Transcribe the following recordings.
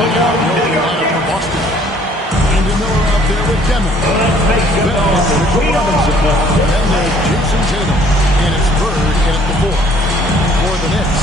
from Boston. Brandon Miller out there with Demon. Then there's Jason Tatum. And it's Bird in at the 4. For the Knicks,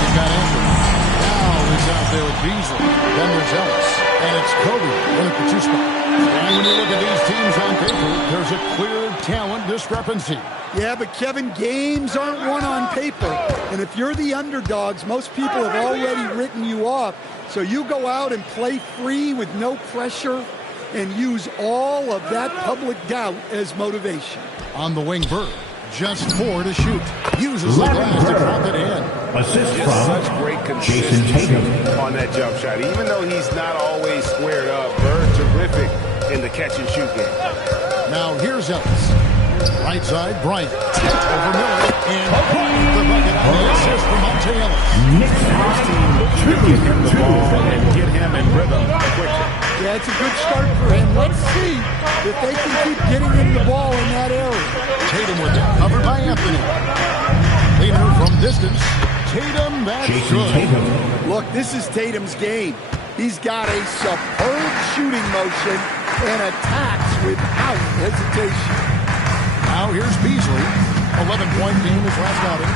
you've got Anthony. Now he's out there with Beasley. Then there's Ellis. And it's Kobe in at the 2 spot. And when you look at these teams on paper, there's a clear talent discrepancy. Yeah, but Kevin, games aren't won on paper. And if you're the underdogs, most people have already written you off. So you go out and play free with no pressure and use all of that public doubt as motivation. On the wing, Bird. Just 4 to shoot. Uses the glass to drop it in. Assist from such great consistency on that jump shot. Even though he's not always squared up, Bird terrific in the catch and shoot game. Now here's Ellis. Right side, Bryant. Over Miller. And the bucket on the assist from Monte Ellis. Next team looking to get him the ball and get him in rhythm quickly. Yeah, it's a good start for him. Let's see if they can keep getting him the ball in that area. Tatum with it. Covered by Anthony. Leaner from distance. Tatum, that's good. Look, this is Tatum's game. He's got a superb shooting motion and attacks without hesitation. Now here's Beasley. 11-point game his last outing.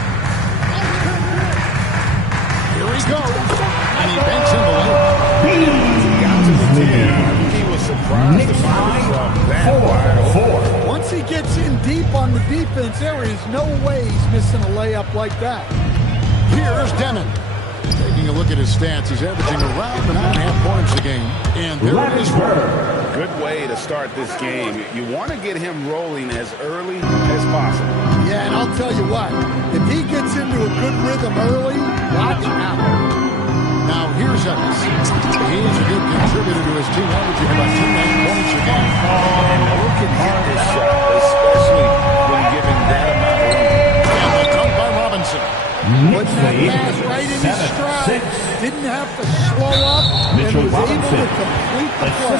Here he goes. And he banks in the lane. He was surprised to find himself that wide open. Once he gets in deep on the defense, there is no way he's missing a layup like that. Here's Demon. Taking a look at his stats, he's averaging around 9.5 points a game. And there it is. Good way to start this game. You want to get him rolling as early as possible. Yeah, and I'll tell you what, if he gets into a good rhythm early, watch out. Now here's Ellis. He's a good contributor to his team, averaging about 2.5 points a game. Look at this shot, especially when given that amount of room. And the dunk by Robinson. Put that pass right in his stride. Didn't have to slow up and was able to complete the play.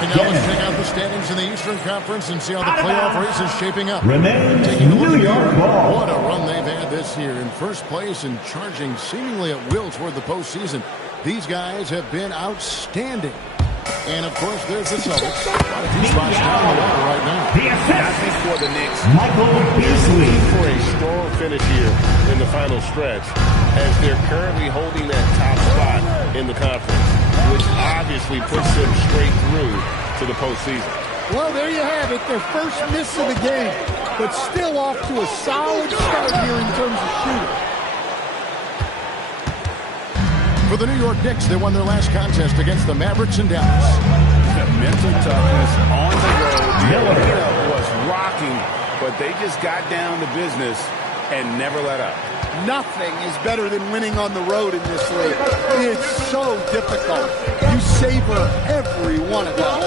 And now let's check out the standings in the Eastern Conference and see how the playoff race is shaping up. Remains Taking a look New at York here. ball. What a run they've had this year. In first place and charging seemingly at will toward the postseason. These guys have been outstanding. And, of course, there's the Celtics. About 2 spots down the ladder right now. I think for the Knicks, Michael Beasley. for a strong finish here in the final stretch, as they're currently holding that top spot in the conference, which obviously puts them straight through to the postseason. Well, there you have it. Their first miss of the game, but still off to a solid start here in terms of shooting. For the New York Knicks, they won their last contest against the Mavericks in Dallas. The mental toughness on the road. The arena was rocking, but they just got down to business and never let up. Nothing is better than winning on the road in this league. It's so difficult. You savor every one of them.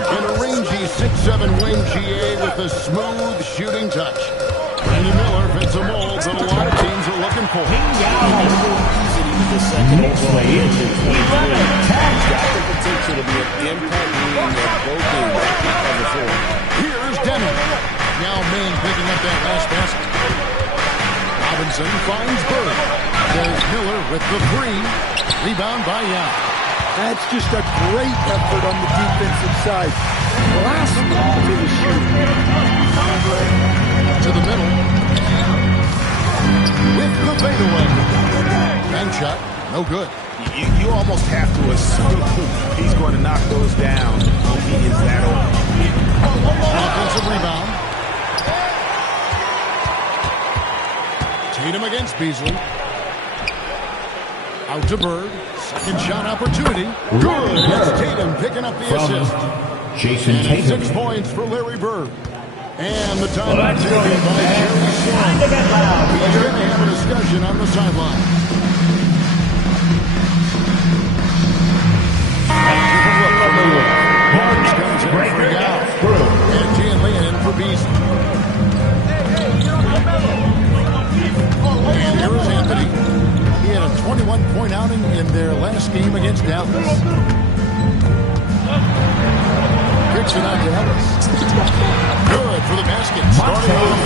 And a rangy 6'7" wing GA with a smooth shooting touch. Brandon Miller fits a mold that a lot of teams are looking for. The second overall in 23. He's got the potential to be an impact leader at both ends of the floor. Here's Demon. Now Maine picking up that last basket. Robinson finds Bird. There's Miller with the 3. Rebound by Young. That's just a great effort on the defensive side. Blasting to the shoot. To the middle. With the fadeaway. Bank shot, no good. You almost have to assume he's going to knock those down. He is that open. Offensive rebound. Tatum against Beasley. Out to Bird. Second shot opportunity. Good. That's Tatum picking up the assist. Jason Tatum. 6 points for Larry Bird. And the timeout taken by Jerry Sloan. He's going to have a discussion on the sideline. Barnes comes in for Gow. And Gian Leon in for Beasley. And here is Anthony. He had a 21-point outing in their last game against Dallas. Kicks it out to Ellis. Good for the basket. Starting off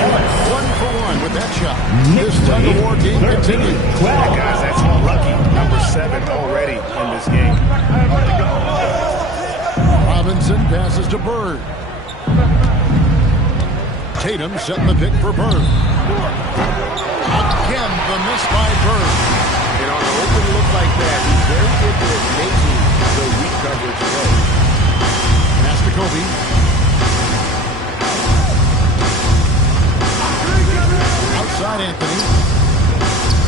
1 for 1 with that shot. This tug-of-war game continues. Guys, that's lucky. Number 7 already in to Bird. Tatum setting the pick for Bird. Again, the miss by Bird. And on an open look like that, he's very good at making the weak coverage play. Pass to Kobe. Outside Anthony.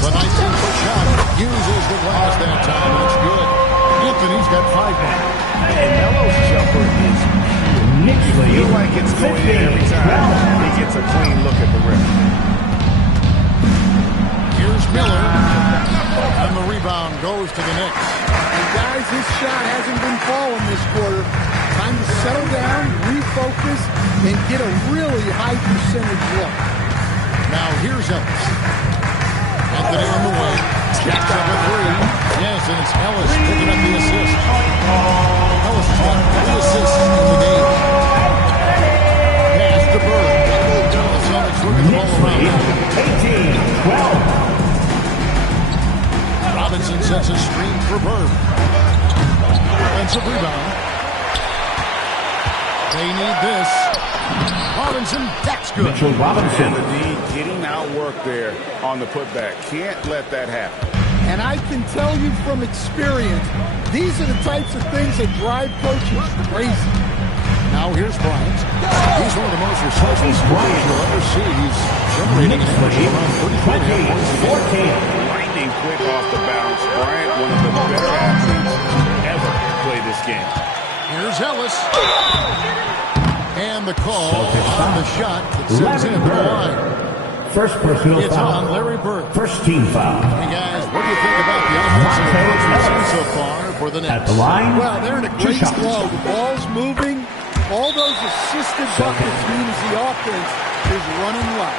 The 19-foot shot uses the glass that time, and it's good. Anthony's got 5 now. And Melo's jumper is pure. You feel like it's going in every time he gets a clean look at the rim. Here's Miller. And the rebound goes to the Knicks. And guys, his shot hasn't been falling this quarter. Time to settle down, refocus, and get a really high percentage look. Now here's Ellis. Anthony on the way. Jacks up a 3. Yes, and it's Ellis picking up the assist. Ellis has got 3 assists in the game. Pass to Bird. The Celtics working the ball around. 18-12. Robinson sets a screen for Bird. Offensive rebound. They need this. Robinson, that's good. Mitchell Robinson. And the D getting outworked there on the putback. Can't let that happen. And I can tell you from experience, these are the types of things that drive coaches crazy. Now here's Bryant. He's one of the most resourceful scorers you'll ever see. He's generating an average of around 34 points a game. Lightning quick off the bounce. Bryant, one of the better athletes ever play this game. Here's Ellis. And the call on the shot that sends him to the line. First personal It's foul. on Larry Bird. First team foul. Hey guys, what do you think about the offensive approach we've seen so far for the At Knicks? the line. Well, they're in a Two great shots. flow. The ball's moving. All those assisted buckets means the offense is running well.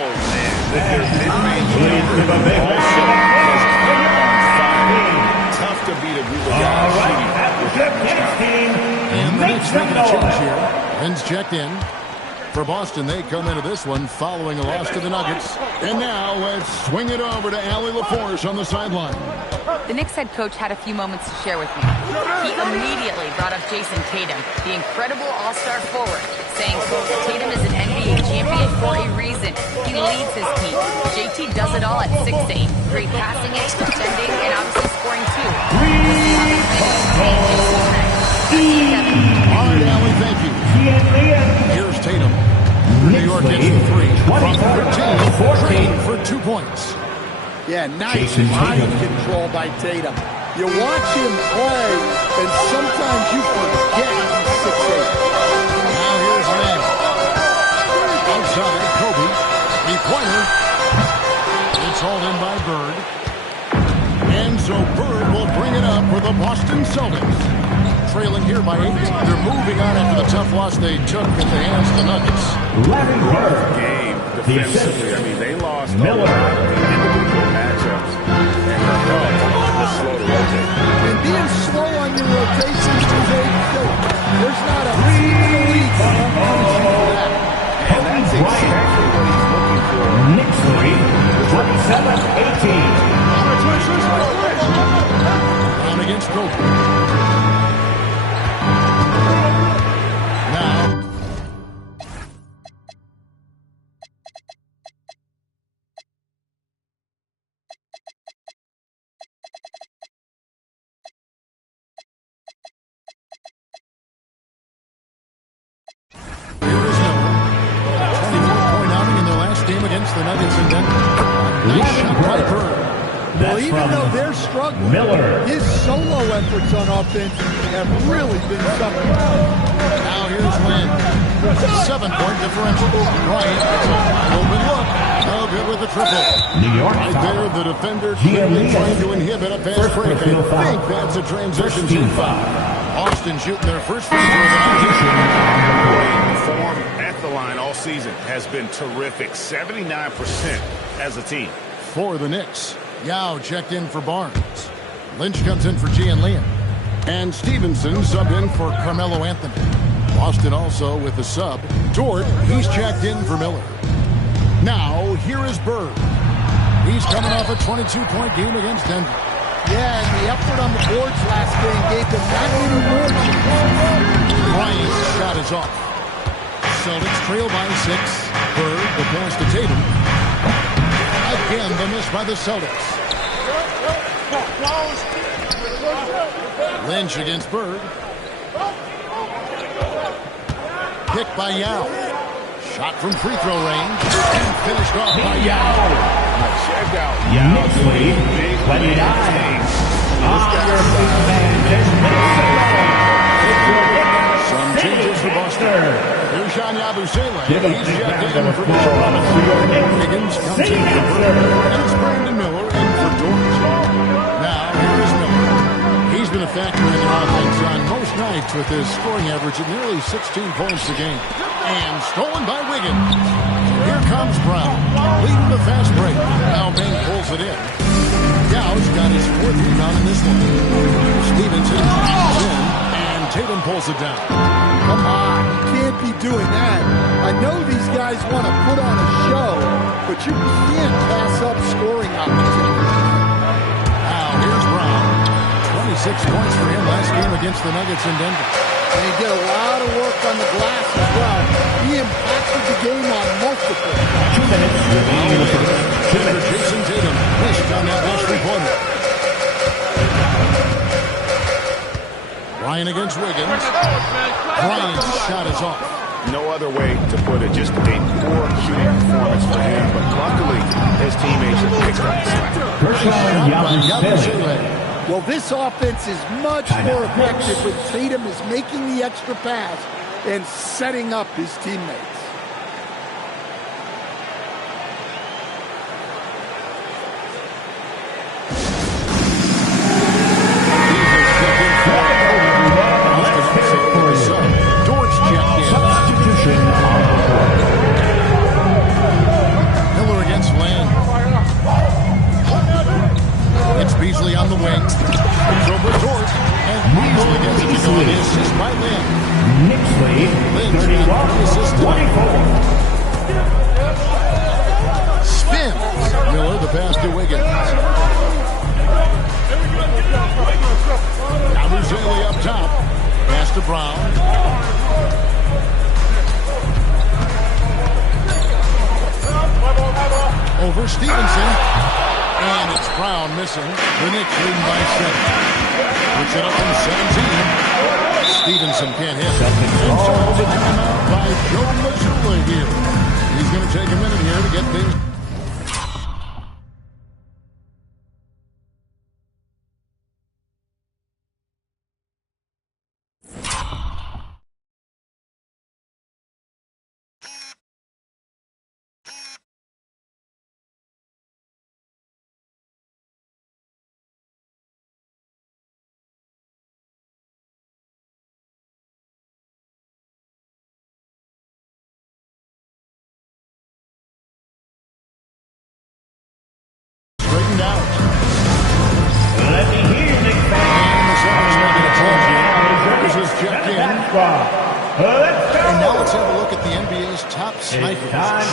Oh, man. Their mid-range game also has been on fire. Tough to beat a group of guys shooting with that much confidence. And the Knicks making a change here. Ben's checked in. For Boston, they come into this one following a loss to the Nuggets. And now let's swing it over to Allie LaForce on the sideline. The Knicks head coach had a few moments to share with me. He immediately brought up Jason Tatum, the incredible all-star forward, saying, Tatum is an NBA champion for a reason. He leads his team. JT does it all at 6'8". Great passing it, defending, and obviously scoring too. All right, Allie, thank you. Here's Tatum. New York gets the 3. From 13 for 2 points. Yeah, nice mind control by Tatum. You watch him play, and sometimes you forget he's 6'8". Now here's Lamb. Outside, Kobe. Three-pointer. It's hauled in by Bird. And so Bird will bring it up for the Boston Celtics. Trailing here by 8. They're moving on after the tough loss they took at the hands of the Nuggets. Larry Bird. Game defensively. I mean, they lost Miller in individual matchups, and the Bucks was slow to rotate. And being slow on your rotations is a killer. There's not a team in the league that won't punish you for that. And that's exactly what he's looking for. Knicks lead 27-18. Down against Kobe. Now. Here is Miller. 24-point outing in their last game against the Nuggets in Denver. Nice shot by Bird. Well, even though they're struggling, Miller. his solo efforts on offense have really been something. Now here's Lynn. 7-point differential. Bryant gets a wide open look. No good with the triple. New York Right foul. there, the defender clearly trying to inhibit a fast break. I personal foul. think that's a transition First team to foul. Austin shooting their first free throw of the night. Form at the line all season has been terrific. 79% as a team. For the Knicks, Yao checked in for Barnes. Lynch comes in for Gian Liam. And Stevenson subbed in for Carmelo Anthony. Boston also with the sub. Dort, he's checked in for Miller. Now, here is Bird. He's coming off a 22-point game against Denver. Yeah, and the effort on the boards last game gave them that many more chances. Bryant shot is off. Celtics trail by 6. Bird, the pass to Tatum. Again, the miss by the Celtics. Lynch against Bird. Picked by Yao. Shot from free throw range. And finished off by Yao. Check out Next lead, 29. Some changes for Boston. Here's Sean Yabusele. He's checked in for Mitchell. Higgins comes in for Bird. And it's Brandon Miller in for Dort. Now, here's Miller. He's been a factor in their offense on most nights with his scoring average at nearly 16 points a game. And stolen by Wiggins. Here comes Brown, leading the fast break. Now Bing pulls it in. Yao's got his 4th rebound in this one. Stevenson drives in, and Tatum pulls it down. Come on, you can't be doing that. I know these guys want to put on a show, but you can't pass up scoring opportunities. Now here's Brown. 26 points for him last game against the Nuggets in Denver. And he did a lot of work on the glass as well. He impacted the game on multiple. 2 minutes remaining in the first. Jason Tatum missed on that last three-pointer. Ryan against Wiggins. Bryant's shot is off. no other way to put it. Just a poor shooting performance for him, but luckily his teammates have picked up the slack. Well, this offense is much more effective when Tatum is making the extra pass and setting up his teammates. On the wing, over Dort, and Beasley gets it to go. The assist by Lynn. Nixley, 31. Spins. Miller, the pass to Wiggins. Now Buzele up top. Pass to Brown. Over Stevenson. And it's Brown missing. The Knicks leading by 7. Puts it up from 17. Stevenson can't hit. And so the timeout by Joe Mazzulla here. He's going to take a minute here to get things. And now let's have a look at the NBA's top snipers,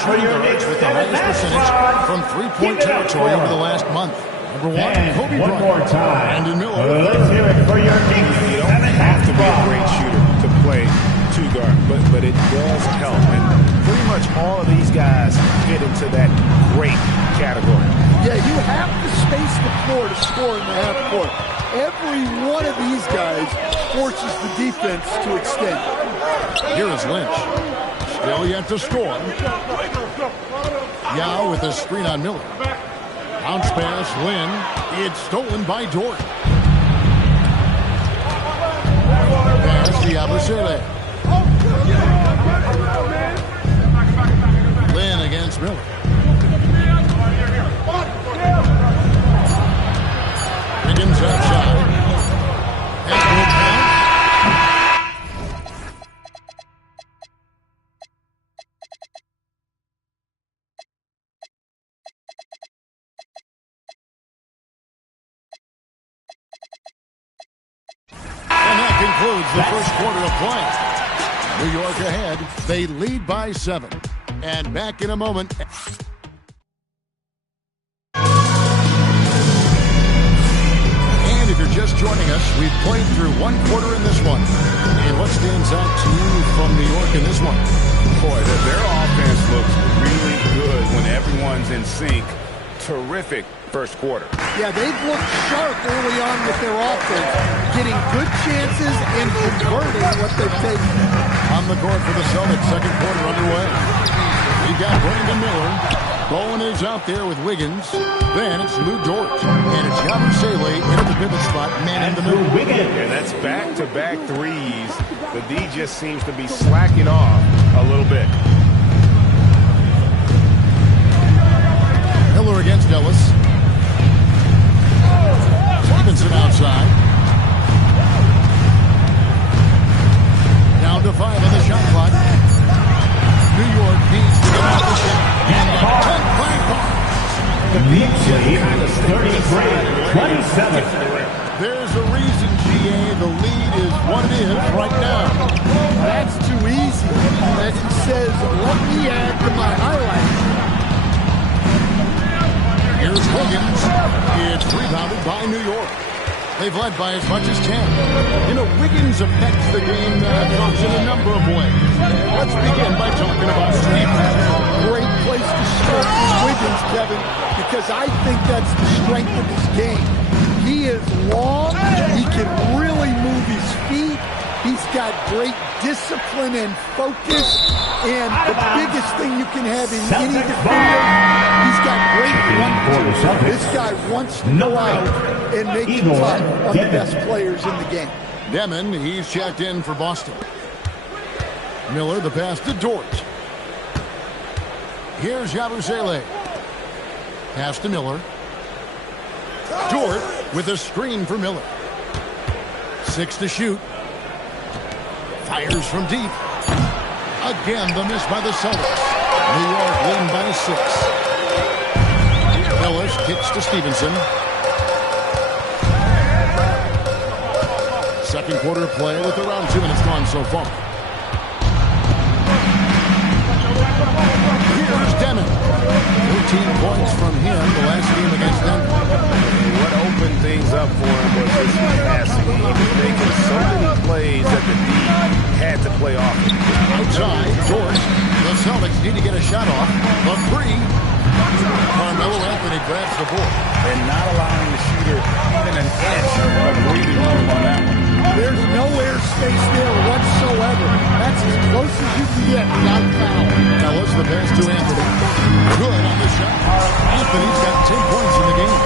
shooting guards with the highest percentage from three-point territory over the last month. Number 1, Kobe Bryant. Brandon Miller. Let's hear it for your Knicks. You don't have to be a great shooter to play two guard, but it does help. And pretty much all of these guys fit into that great category. Yeah, you have to space the floor to score in the half court. Every one of these guys forces the defense to extend. Here is Lynch. Still yet to score. Yao with a screen on Miller. Bounce pass, Lynn. It's stolen by Dort. Pass to Yabusele. Lynn against Miller. Higgins outside. And will count. And that concludes the first quarter of play. New York ahead. They lead by 7. And back in a moment. If you're just joining us. We've played through one quarter in this one. And what stands out to you from New York in this one? Boy, their offense looks really good when everyone's in sync. Terrific first quarter. Yeah, they've looked sharp early on with their offense, getting good chances and converting what they've taken. On the court for the Celtics, second quarter underway. We've got Brandon Miller. Bowen is out there with Wiggins. Then it's Lou Dort. And it's Yabusele into the pivot spot, man in the middle. Yeah, that's back-to-back threes. The D just seems to be slacking off a little bit. Miller against Ellis. Stevenson outside. Down to 5 on the shot clock. New York needs to get out the shot. And a 10-point ball. The Knicks lead 33-27. There's a reason, GA, the lead is what it is right now. That's too easy. And he says, let me add to my highlights. Here's Wiggins. It's rebounded by New York. They've led by as much as 10. You know, Wiggins affects the game coach in a number of ways. Let's begin by talking about Stevenson. Great place to start with Wiggins, Kevin, because I think that's the strength of his game. He is long. He can really move his feet. He's got great discipline and focus. And the biggest thing you can have in any defender, he's got great one-two. This guy wants to go out and make it tough on the best players in the game. Demon, he's checked in for Boston. Miller, the pass to Dort. Here's Yabusele. Pass to Miller. Dort with a screen for Miller. 6 to shoot. Fires from deep. Again, the miss by the Celtics. New York leading by 6. Ellis kicks to Stevenson. Second quarter play with around 2 minutes gone so far. Here's Demon. 13 points from him the last game against Denver. What opened things up for him was his passing. He was making so many plays that the D had to play off him. Outside, George. The Celtics need to get a shot off. The 3. Carmelo Anthony grabs the ball. And not allowing the shooter even an inch of breathing room on that one. There's no airspace there whatsoever. That's as close as you can get without foul. Ellis, the pass to Anthony. Good on the shot. Anthony's got 10 points in the game.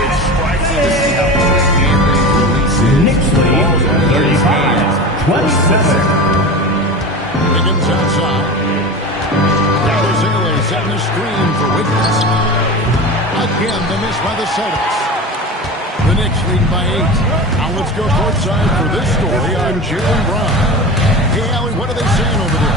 It's striking to see how quick Anthony releases. Knicks lead 35-27. Wiggins outside. Yabusele setting a screen for Wiggins. Again, the miss by the Celtics. The Knicks lead by 8. Now let's go courtside for this story on Jaylen Brown. Hey, Allie, what are they saying over there?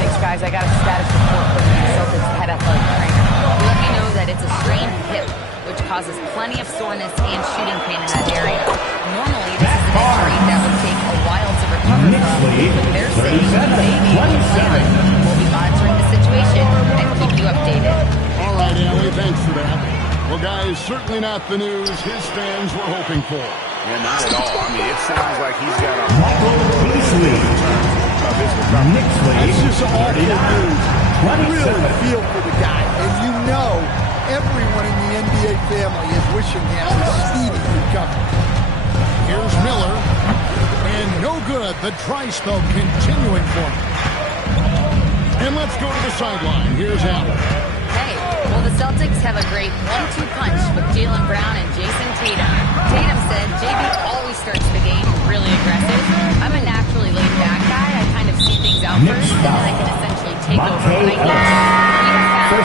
Thanks, guys. I got a status report from the Celtics head athletic trainer. He let me know that it's a strained hip, which causes plenty of soreness and shooting pain in that area. Normally, this is an injury that would take a while to recover from, but they're saying maybe he'll play on. We'll be monitoring the situation and keep you updated. All right, Allie, thanks for that. Well, guys, certainly not the news his fans were hoping for. Yeah, not at all. I mean, it sounds like he's got a Knicks lead. Knicks lead. It's just awful news. I really feel for the guy. And you know everyone in the NBA family is wishing him a speedy recovery. Here's Miller. And no good. The dry spell continuing for him. And let's go to the sideline. Here's Allen. Hey, well, the Celtics have a great 1-2 punch with Jaylen Brown and Jason Tatum. Tatum said JB always starts the game really aggressive. I'm a naturally laid-back guy. I kind of see things out first, and then I can essentially take over when I need to.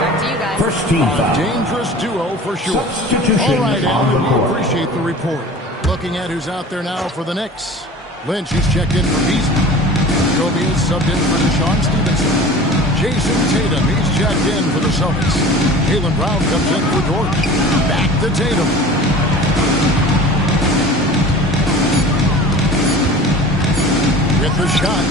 Back to you guys. First team foul. Dangerous duo for sure. Substitution All right, on the Alan, we court. appreciate the report. Looking at who's out there now for the Knicks. Lynch, he's checked in for Beasley. Kobe is subbed in for Deshaun Stevenson. Jason Tatum, he's checked in for the Celtics. Jaylen Brown comes in for Dort. Back to Tatum. With the shot.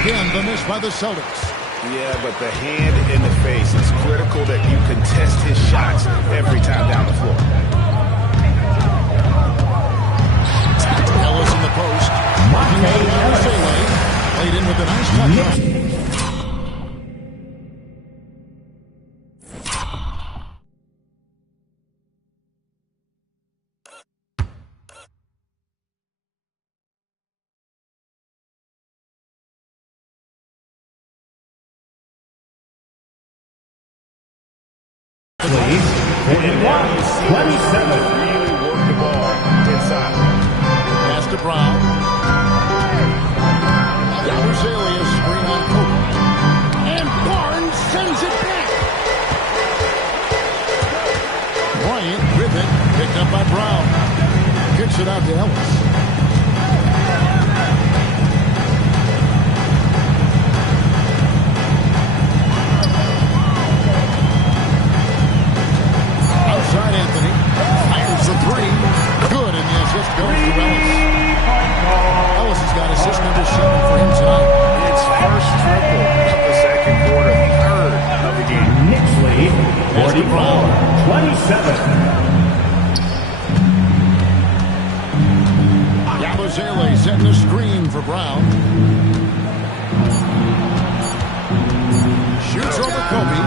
Again, the miss by the Celtics. Yeah, but the hand in the face is critical that you contest his shots every time down the floor. And now you see him really work the ball inside. Pass to Brown. Yabusele screen on Kobe. And Barnes sends it back. Bryant with it. Picked up by Brown. Kicks it out to Ellis. Outside Anthony. Fires the three. Good, and the assist goes to Ellis. Ellis has got assist number 7 for him tonight. It's first triple of the second quarter, third of the game. Knicks lead 44-27. Yabusele setting a screen for Brown. Shoots over Kobe.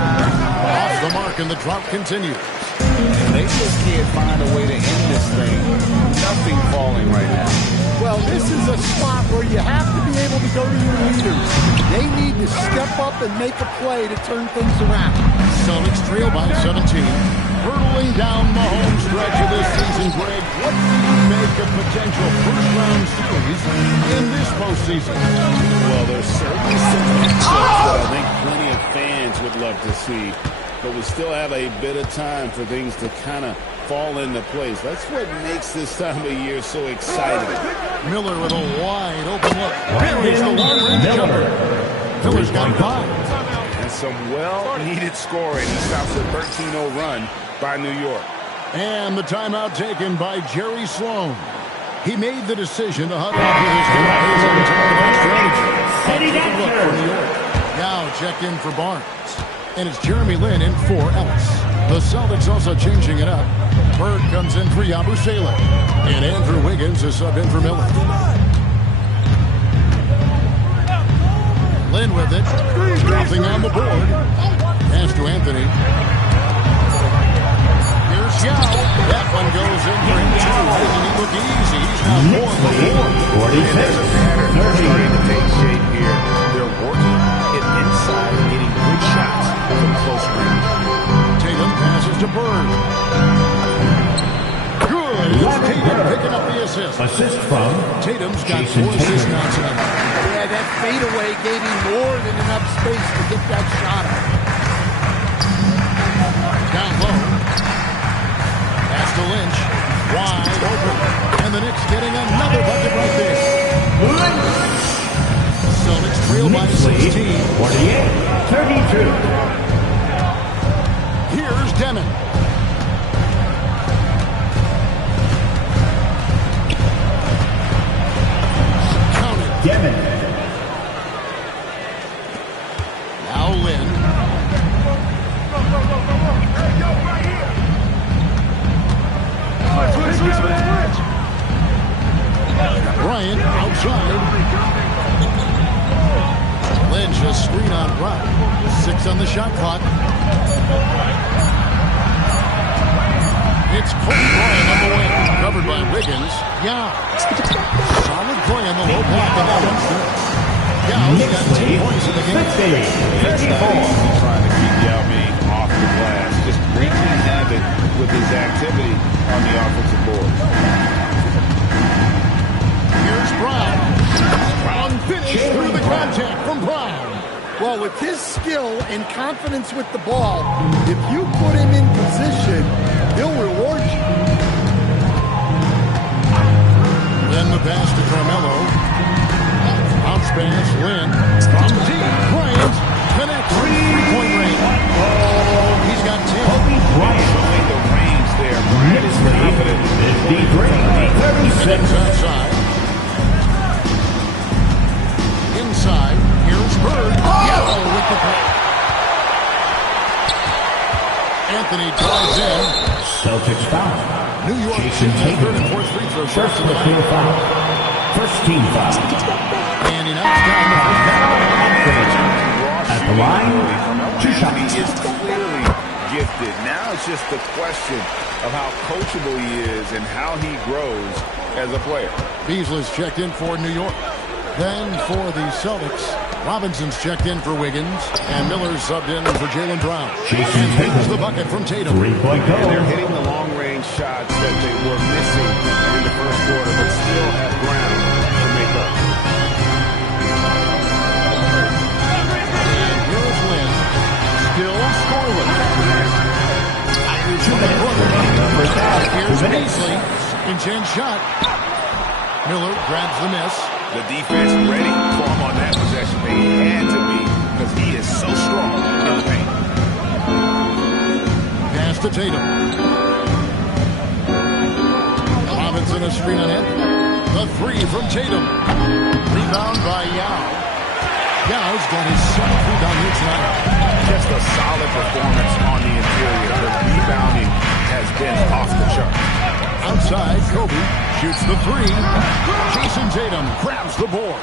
Off the mark, and the drop continues. And they just can't find a way to end this thing. Nothing falling right now. Well, this is a spot where you have to be able to go to your leaders. They need to step up and make a play to turn things around. Celtics trail by 17. Hurtling down the home stretch of this season, Greg. What do you make of potential first-round series in this postseason? Well, there's certainly some matchups that I think plenty of fans would love to see. But we still have a bit of time for things to kind of fall into place. That's what makes this time of year so exciting. Miller with a wide open look. Buries the long-range jumper. Miller's got 5. And some well-needed scoring. He stops a 13-0 run by New York. And the timeout taken by Jerry Sloan. He made the decision to huddle up with his guys and target strategy. Take a look for New York. Now checked in for Barnes. And it's Jeremy Lin in for Ellis. The Celtics also changing it up. Bird comes in for Yabusele. And Andrew Wiggins is sub in for Miller. Lin with it. Nothing on the board. Pass to Anthony. Here's Yao. That one goes in for him too. Making it look easy. He's now 4 for 4. And there's a pattern starting to take shape here. They're working it inside and getting good shots from close range. Tatum passes to Bird. Good. It's Tatum picking up the assist. Assist from Tatum's got Jason 4 assists Tatum. now tonight. Yeah, that fadeaway gave him more than enough space to get that shot up. Down low. Pass to Lynch. Wide open. And the Knicks getting another bucket right there. Celtics trail by 16. 48-32. Here's Demon. Count it. Demon. Now Lynn. Bryant outside. Lynch a screen on Brown. 6 on the shot clock. It's Kobe Bryant on the wing. Covered by Wiggins. Yao. Solid play on the low block on that one. Yao's got 10 points in the game. It's not easy trying to keep Yao Ming off the glass. Just wreaking havoc with his activity on the offensive board. Here's Brown. Brown finished through the contact from Brown. Well, with his skill and confidence with the ball, if you put him in position, he'll reward you. Then the pass to Carmelo. Bounce pass, Lynn. From deep, Bryant connects. 3-point range. He's got 10. Showing the range there. Bryant is confident. 36. Outside. Inside. Here's Bird. Yellow with the play. Anthony drives in. Celtics foul. New York Jason shooting third Tatum. and fourth free throw First shots of the tonight. field foul. First team foul. And he knocks down the first down. At the line, 2 He shots. is clearly gifted. Now it's just the question of how coachable he is and how he grows as a player. Beasley's checked in for New York. Then for the Celtics, Robinson's checked in for Wiggins, and Miller's subbed in for Jaylen Brown. And here's the bucket from Tatum. Three-point goal. And they're hitting the long-range shots that they were missing in the first quarter, but still have ground to make up. And here's Lynn, still scoreless. From the corner. Here's Beasley, second chance shot. Miller grabs the miss. The defense ready for him on that possession. They had to be, because he is so strong in the paint. Pass to Tatum. Robinson a screen on it. The three from Tatum. Rebound by Yao. Yao's got his 7th rebound here tonight. Just a solid performance on the interior. The rebounding has been off the chart. Outside, Kobe shoots the three. Jason Tatum grabs the board.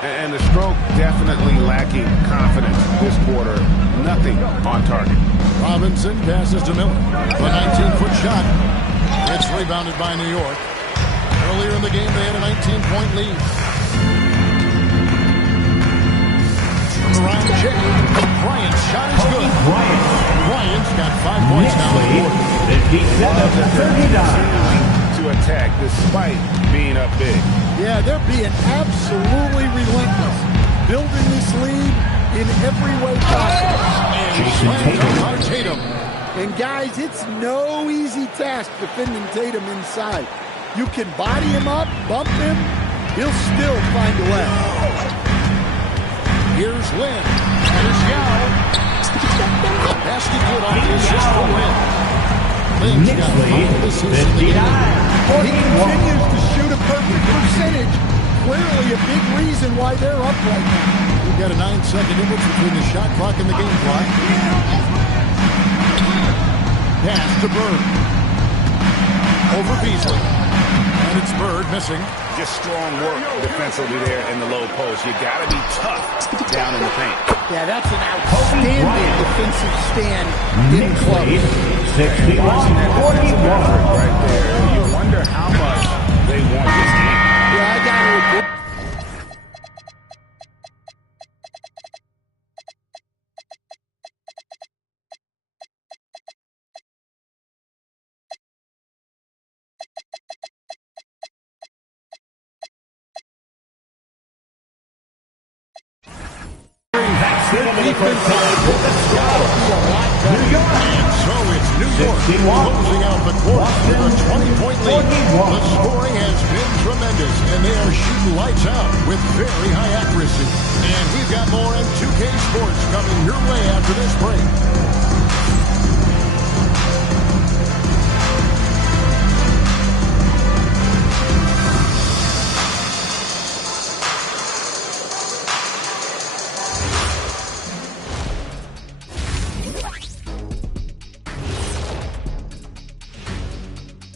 And the stroke definitely lacking confidence this quarter. Nothing on target. Robinson passes to Miller. The 19-foot shot. It's rebounded by New York. Earlier in the game, they had a 19-point lead. From around J, Bryant's shot is good. Bryant's got 5 points now. 57-39. To attack despite being up big. Yeah, they're being absolutely relentless, building this lead in every way possible. Tatum. And guys, it's no easy task defending Tatum inside. You can body him up, bump him, he'll still find a way. Here's Lynn. Here's Yao. The basket good off the assist for Lynn. Lynn's got 5 assists in the game. He continues to shoot a perfect percentage. Clearly a big reason why they're up right now. We've got a 9-second difference between the shot clock and the game clock. Pass to Bird. Over Beasley. And it's Bird missing. Just strong work defensively there in the low post. You got to be tough down in the paint. Yeah, that's an outstanding defensive stand in close. 61-41. Right there. You wonder how much they want this game. Yeah, I got to agree. Closing out the quarter with a 20-point lead. The scoring has been tremendous, and they are shooting lights out with very high accuracy. And we've got more M2K Sports coming your way after this break.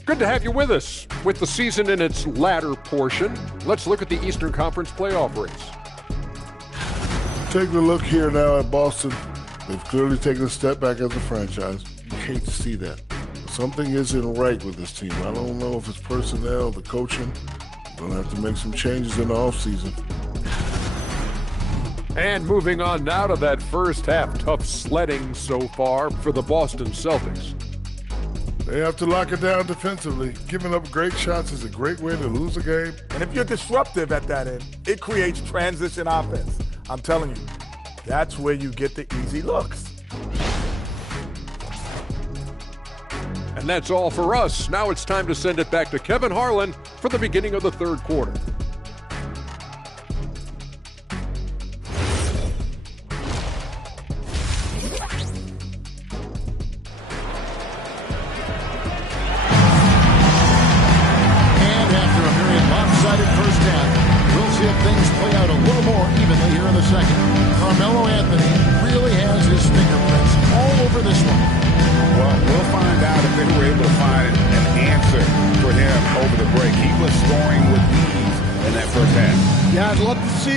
Good to have you with us. With the season in its latter portion, let's look at the Eastern Conference playoff race. Taking a look here now at Boston, they've clearly taken a step back as a franchise. You hate to see that. Something isn't right with this team. I don't know if it's personnel, the coaching. They'll have to make some changes in the offseason. And moving on now to that first half, tough sledding so far for the Boston Celtics. They have to lock it down defensively. Giving up great shots is a great way to lose a game. And if you're disruptive at that end, it creates transition offense. I'm telling you, that's where you get the easy looks. And that's all for us. Now it's time to send it back to Kevin Harlan for the beginning of the third quarter.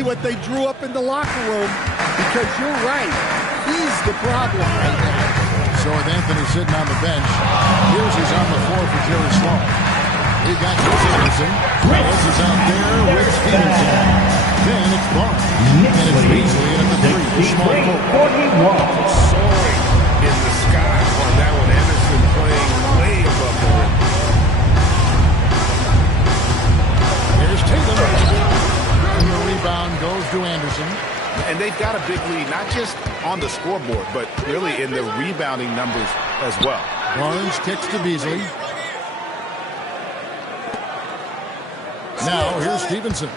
What they drew up in the locker room, because you're right, he's the problem right now. So with Anthony sitting on the bench, here's who's on the floor for Jerry Sloan. We got Chris Anderson. Willis is out there with Stevenson. then it's Barnes. And it's Beasley in at the 3. Small forward. Soaring in the sky on that one. Anderson playing way above the rim. Here's Tatum. And the rebound goes to Anderson. And they've got a big lead, not just on the scoreboard, but really in the rebounding numbers as well. Barnes kicks to Beasley. Now here's Stevenson.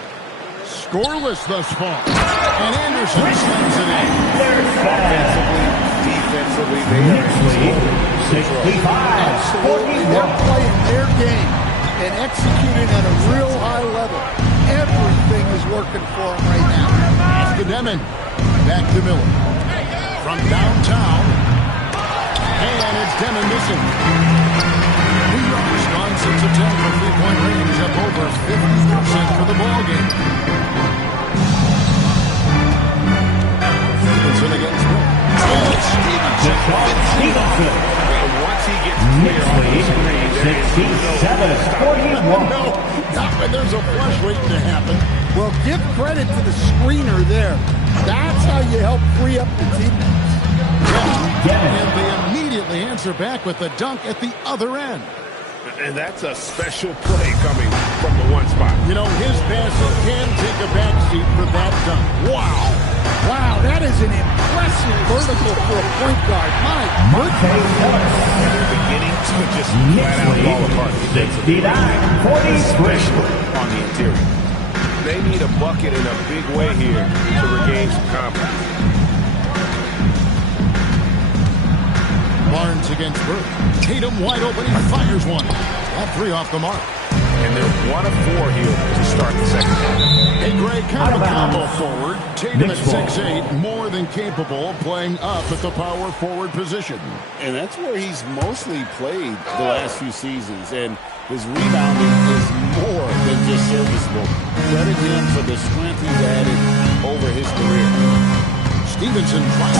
Scoreless thus far. And Anderson slams it in. Defensively, they are 65. They're playing their game and executing at a real high level. Everything is working for them right now. Off to Demon. Back to Miller. From downtown. And it's Demon missing. New York's gone 6 of 10 from three-point range, up over 50% for the ballgame. Stevenson against Miller. Stevenson. And once he gets clear on the screen, there is No, not when there's a flush waiting to happen. Well, give credit to the screener there. That's how you help free up the teammates. And they immediately answer back with the dunk at the other end. And that's a special play coming from the one spot. You know, his passing can take a backseat for that dunk. Wow. Wow, that is an impressive vertical for a point guard. My goodness. They're beginning to just flat out fall apart. 69-43. Especially on the interior. They need a bucket in a big way here to regain some confidence. Barnes against Bird. Tatum wide open. He fires one. That 3 off the mark. And they're 1 of 4 here to start the second half. Hey, Greg, kind of a combo forward. Tatum at 6'8", more than capable of playing up at the power forward position. And that's where he's mostly played the last few seasons. And his rebounding is more than just serviceable. Credit him for the strength he's added over his career. Stevenson tries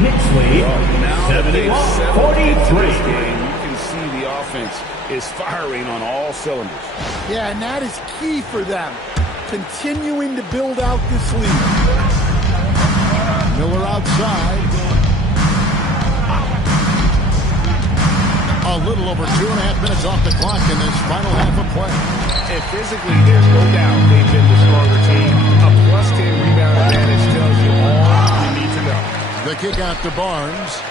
Mixley, Now that they've settled into this 71-43. game, you can see the offense is firing on all cylinders. Yeah, and that is key for them. Continuing to build out this lead. Miller outside. A little over 2.5 minutes off the clock in this final half of play. And physically, there's no doubt they've been the stronger team. A +10 rebound advantage tells you all you need to know. The kick out to Barnes.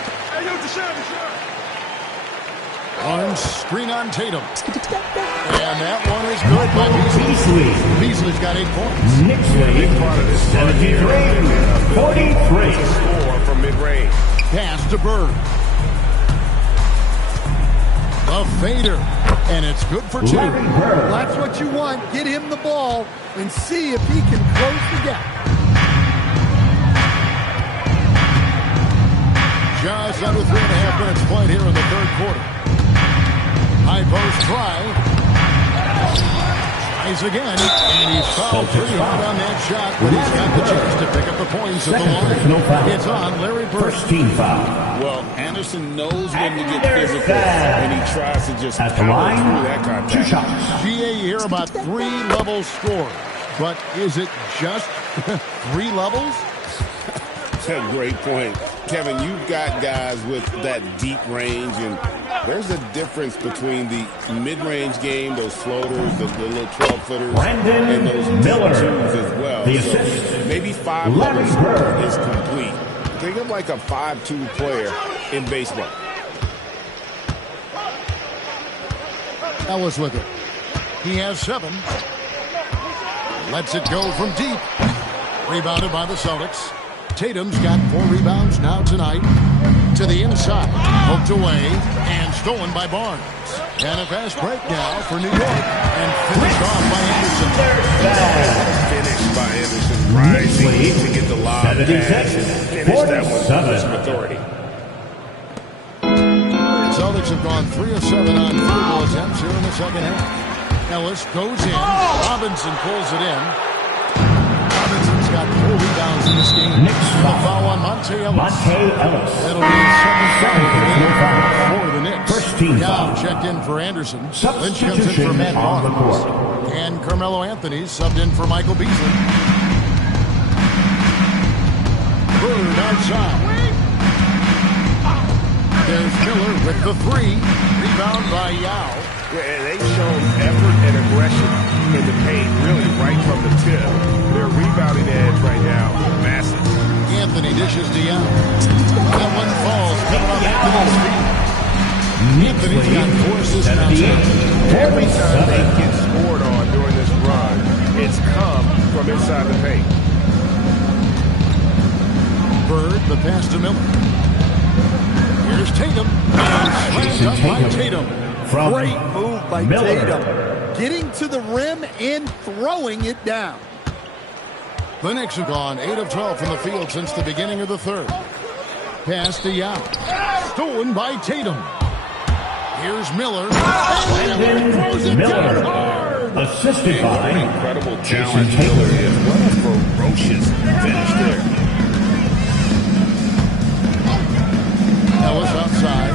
Barnes screen on Tatum. And that one is good by Beasley. Beasley's got 8 points. Mixley, 73-43. Score from mid-range. Pass to Bird. The fader. And it's good for 2. Well, that's what you want. Get him the ball and see if he can close the gap. Just under 3.5 minutes played here in the third quarter. High post try. Tries again. And he's fouled pretty hard on that shot, but he's got the chance to pick up the points at the line. It's on Larry Bird. First team foul. Well, Anderson knows when to get physical, and he tries to just At the power line, through that 2 contact. shots. GA here about 3 level score. But is it just 3 levels? That's a great point. Kevin, you've got guys with that deep range, and there's a difference between the mid-range game, those floaters, the little 12-footers, Brandon and those Miller. twos as well. The So assist. maybe 5 Larry levels Bird. is complete. Think of like a 5'2" player in baseball. Ellis with it. He has 7. Lets it go from deep. Rebounded by the Celtics. Tatum's got 4 rebounds now tonight. To the inside. Poked away and stolen by Barnes. And a fast break now for New York. And finished off by Anderson. Finished by Anderson. Rising to get the lob pass and finish that one with some authority. The Celtics have gone 3 of 7 on field goal attempts here in the second half. Ellis goes in. Robinson pulls it in. Robinson's got 4 rebounds in this game. Next foul on Monte Ellis. Monte Ellis. That'll be his second foul for the Knicks. First team Yao checked in for Anderson. Lynch comes in for Substitution Matt on the Barnes. court. And Carmelo Anthony subbed in for Michael Beasley. Bird outside. There's Miller with the three. Rebound by Yao. Yeah, they've shown effort and aggression in the paint, really right from the tip. Their rebounding edge right now, massive. Anthony dishes to Yao. That one falls. Coming up Anthony's feet. Anthony's got 4 assists now. Every time they get scored on during this run, it's come from inside the paint. Bird, the pass to Miller. Here's Tatum. Slammed up by Tatum. Great move by Miller. Tatum. Getting to the rim and throwing it down. The Knicks have gone 8 of 12 from the field since the beginning of the third. Pass to Yao. Stolen by Tatum. Here's Miller. And throws it down hard. Assisted by Incredible Jason talent Taylor. Miller is. What a ferocious finish there. Ellis outside.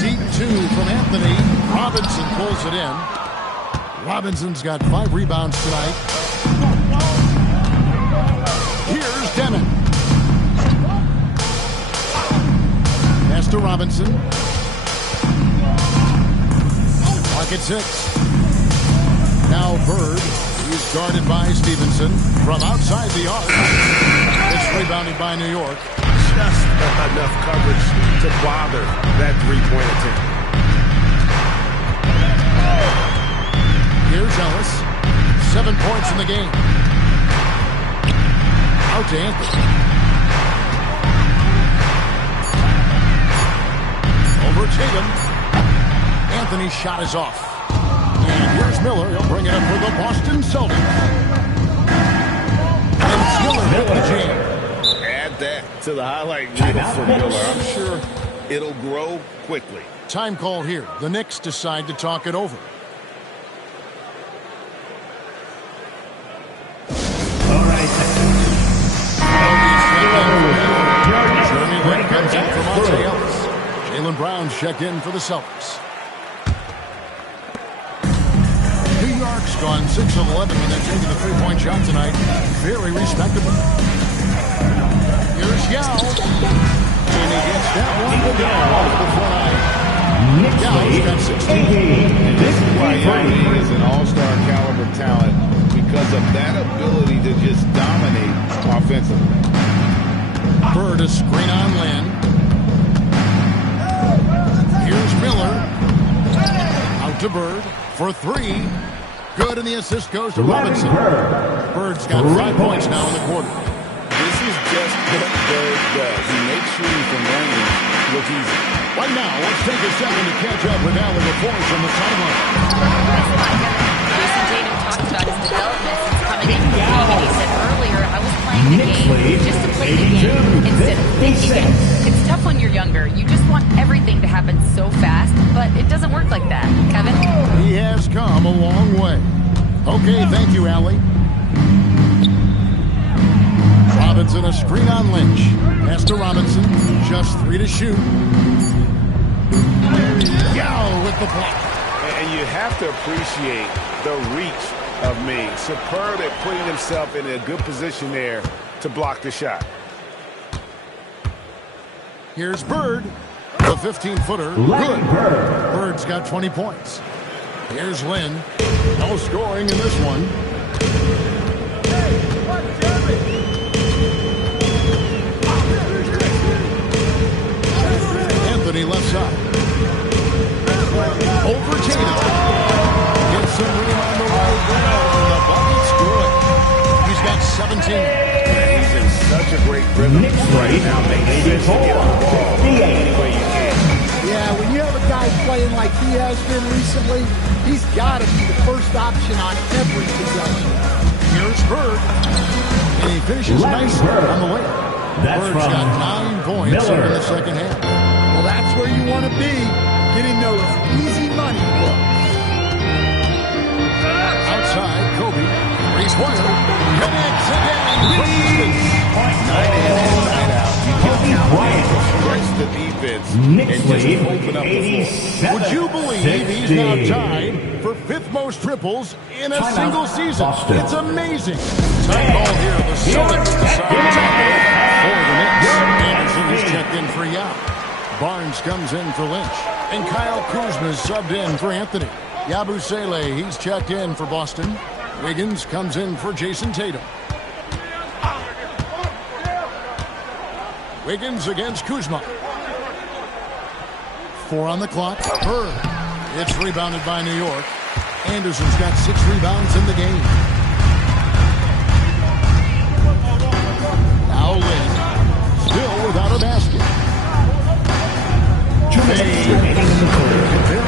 Deep 2 from Anthony. Robinson pulls it in. Robinson's got 5 rebounds tonight. Here's Denon. Pass to Robinson. Clock at 6. Now Bird. He's guarded by Stevenson from outside the arc. It's rebounded by New York. Just enough coverage to bother that three-point attempt. Here's Ellis. 7 points in the game. Out to Anthony. Over Tatum. Anthony's shot is off. And here's Miller. He'll bring it up for the Boston Celtics. And Miller with the jam. Add that to the highlight reel for Miller. I'm sure it'll grow quickly. Time call here. The Knicks decide to talk it over. All right. Jeremy Lin comes in for Monte Ellis. Jaylen Brown's check in for the Celtics. New York's gone 6 of 11 when they're taking the three-point shot tonight. Very respectable. Here's Yao. And he gets that one to go off the front eye. Yao's got 16. And this is why Yao is an all-star caliber talent, because of that ability to just dominate offensively. Bird a screen on Lin. Here's Miller. Out to Bird for 3. Good, and the assist goes to Robinson. Bird's got 5 points now in the quarter. This is just what Bird does. He makes shooting from range look easy. Right now, let's take a second to catch up with Allie LaForce on the sideline. Jason Tatum talked about his development since coming into the league, and he said earlier, I was playing the game just to play the game instead of thinking it. It's tough when you're younger. You just want everything to happen so fast, but it doesn't work like that. Kevin? He has come a long way. Okay, thank you, Allie. Robinson a screen on Lynch. Pass to Robinson. Just 3 to shoot. Yao with the block. And you have to appreciate the reach of me. Superb at putting himself in a good position there to block the shot. Here's Bird. The 15-footer. Good. Bird's got 20 points. Here's Lin. No scoring in this one. Anthony left side. Over Tatum. Gets some room on the right there. The bucket's good. He's got 17. He's in such a great rhythm right now. Makes sense to get on the ball any way you can. Yeah, when you have a guy playing like he has been recently, he's got to be the first option on every possession. Here's Bird. And he finishes nicely on the way. Bird's got 9 points here in the second half. Well, that's where you want to be, getting those easy money looks. Outside, Kobe. Three-pointer. Connects again. 9 in, 9 out. You can Stretch the defense and just open up the floor. Would you believe he's now tied for 5th most triples in a single season? It's amazing. Time ball here. The Celtics decide to top it for the Knicks. Anderson is checked in for Yao. Barnes comes in for Lynch. And Kyle Kuzma is subbed in for Anthony. Yabusele, he's checked in for Boston. Wiggins comes in for Jason Tatum. Wiggins against Kuzma. 4 on the clock. Bird. It's rebounded by New York. Anderson's got 6 rebounds in the game. Now Lynn. Still without a basket. 2 minutes remaining in the quarter.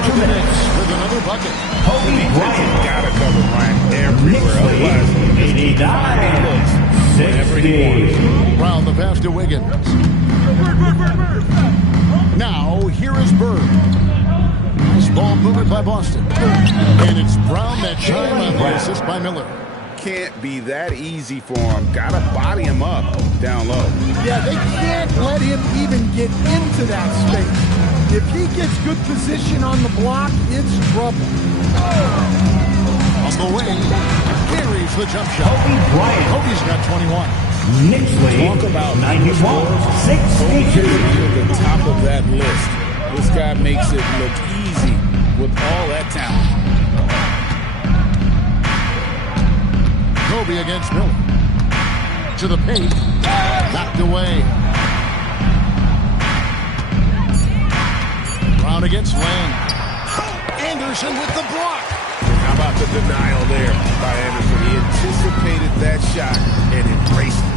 2 minutes. With another bucket. Kobe Bryant. Gotta cover Bryant everywhere. Otherwise, Knicks 89-60. Brown the pass to Wiggins. Now, here is Bird. Nice ball movement by Boston. And it's Brown that time on the assist by Miller. Can't be that easy for him. Gotta body him up down low. Yeah, they can't let him even get into that space. If he gets good position on the block, it's trouble. On the wing, carries the jump shot. Kobe Bryant. Kobe's got 21. Knicks lead 91-62. At the top of that list. This guy makes it look easy with all that talent. Kobe against Miller. To the paint. Knocked away. Brown against Lane. Anderson with the block. how about the denial there by Anderson? He anticipated that shot and embraced it.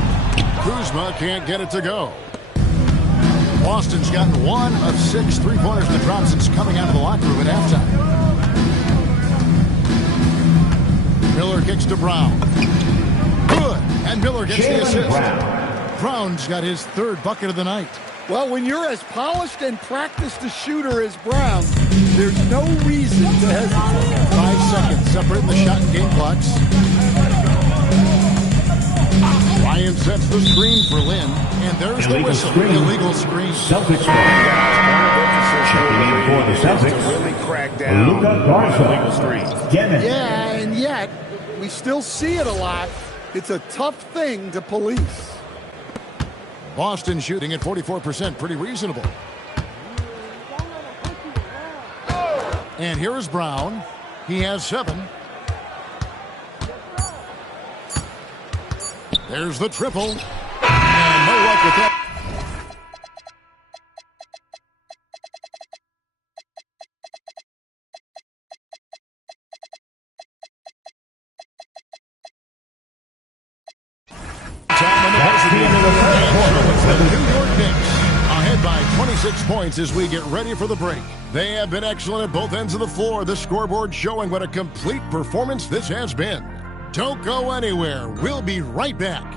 Kuzma can't get it to go. Boston's gotten 1 of 6 3-pointers to drop since coming out of the locker room at halftime. Miller kicks to Brown. Good. And Miller gets the assist. Brown's got his 3rd bucket of the night. Well, when you're as polished and practiced a shooter as Brown, there's no reason to hesitate. 5 seconds separating the shot and game clocks. Ryan sets the screen for Lynn, and there's the whistle. Illegal screen. Celtics checking in for the Celtics. Really crack down Luka Garza. Yeah, and yet we still see it a lot. It's a tough thing to police. Boston shooting at 44%, pretty reasonable. And here is Brown. He has 7. There's the triple. And no luck with that. The New York Knicks ahead by 26 points as we get ready for the break. They have been excellent at both ends of the floor. The scoreboard showing what a complete performance this has been. Don't go anywhere. We'll be right back.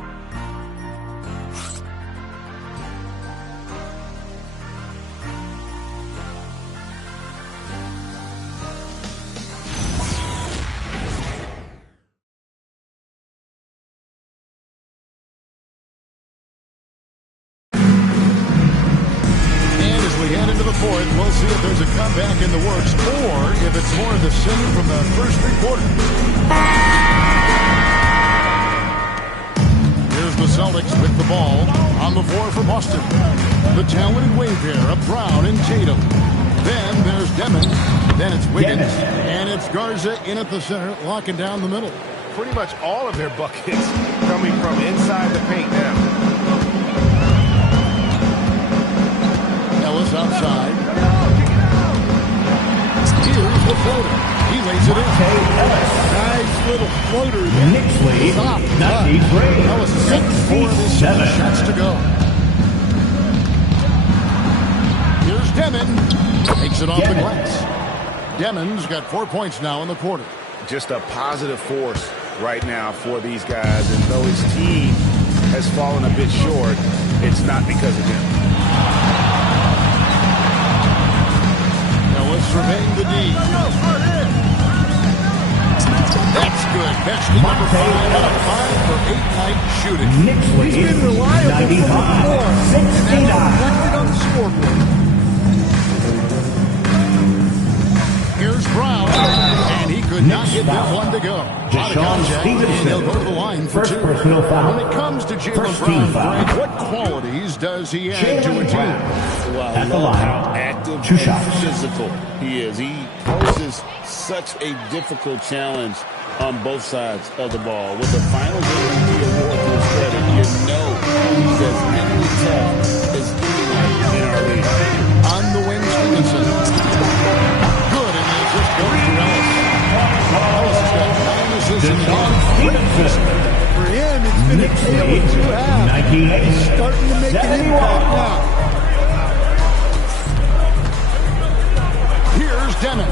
We'll see if there's a comeback in the works or if it's more of the same from the first 3 quarters. Here's the Celtics with the ball on the floor for Boston. The talented wing pair of Brown and Tatum. Then there's Demon. Then it's Wiggins. And it's Garza in at the center, locking down the middle. Pretty much all of their buckets coming from inside the paint now. Ellis outside. Here's the floater. He lays it in. Nice little floater there. Knicks lead 93. Ellis is 4 of his 7 shots to go. Here's Demon. Takes it off the glass. Demon's got 4 points now in the quarter. Just a positive force right now for these guys. And though his team has fallen a bit short, it's not because of him. Surveying the D. That's good. That's the number 5 out of 5 for 8-night shooting. He's been reliable from the floor, and that's reflected on the scoreboard. Here's Brown, and he could not get that one to go. Deshaun Stevenson. He'll go to the line for First 2. personal foul. When it comes to Jaylen First team Brown, foul. Greg, what qualities does he add to a team? Well, At the line, active 2 and shots. physical. He is. He poses such a difficult challenge on both sides of the ball. With the Finals MVP award to his credit, you know he's as mentally tough as anyone in our league. On the wing, Stevenson. Good, and it just goes to Ellis. Ellis has got 9 assists in the game. For him, it's been a tale of 2 halves. He's starting to make an impact now. Here's Demon.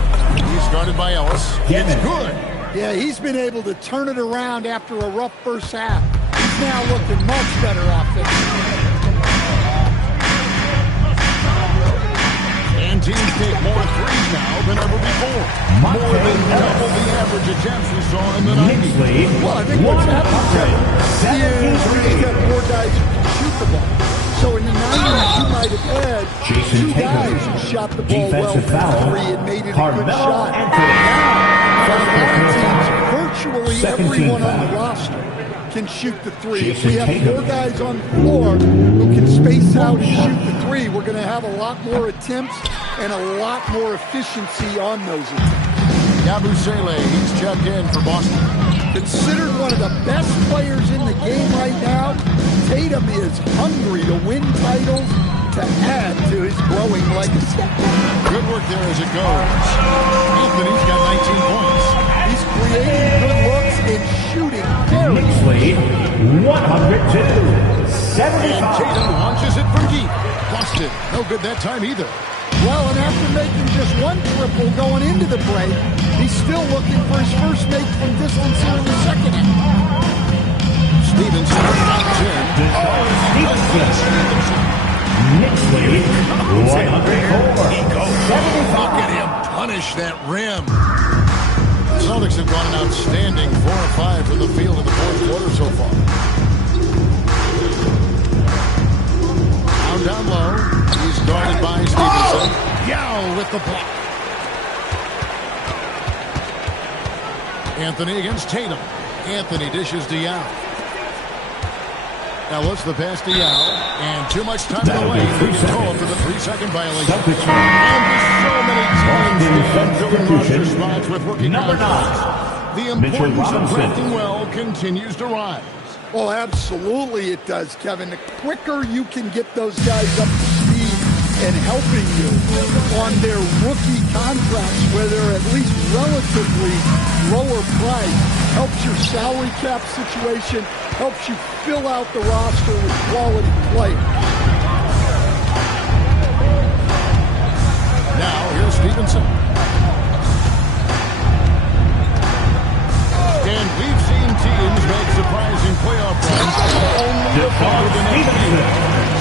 He's guarded by Ellis. It's good. Yeah, he's been able to turn it around after a rough first half. He's now looking much better offensively. And teams take more threes now than ever before. More than double the average attempts we saw in the 90s. Well, I think what's happened is he's got more guys who can shoot the ball. So in the 90s, you might have had 2 guys who shot the ball well from 3 and made it a good shot. Now, virtually everyone on the roster can shoot the 3. If we have 4 guys on the floor who can space out and shoot the 3, we're going to have a lot more attempts and a lot more efficiency on those attempts. Yabusele, he's checked in for Boston. Considered one of the best players in the game right now, Tatum is hungry to win titles to add to his growing legacy. Good work there as it goes. Anthony's got 19 points. He's creating good looks and shooting very Knicks lead 102-75. And Tatum launches it from deep. Busted. No good that time either. Well, and after making just 1 triple going into the break, he's still looking for his first make from distance here in the second half. Stevenson comes in. Knicks lead 104-75. Look at him punish that rim. The Celtics have gone an outstanding 4 of 5 from the field in the 4th quarter so far. Down low. He's guarded by Stevenson. Yao with the block. Anthony against Tatum. Anthony dishes to Yao. Ellis the pass to Yao. And too much time away. They get called for the 3-second violation. And there's so many teams filling roster spots with rookie contracts. The importance of drafting well continues to rise. Well, absolutely it does, Kevin. The quicker you can get those guys up to speed and helping you on their rookie contracts, where they're at least relatively lower price, helps your salary cap situation, helps you fill out the roster with quality players. Now, here's Stevenson. And we've seen teams make surprising playoff runs only to fall the next game.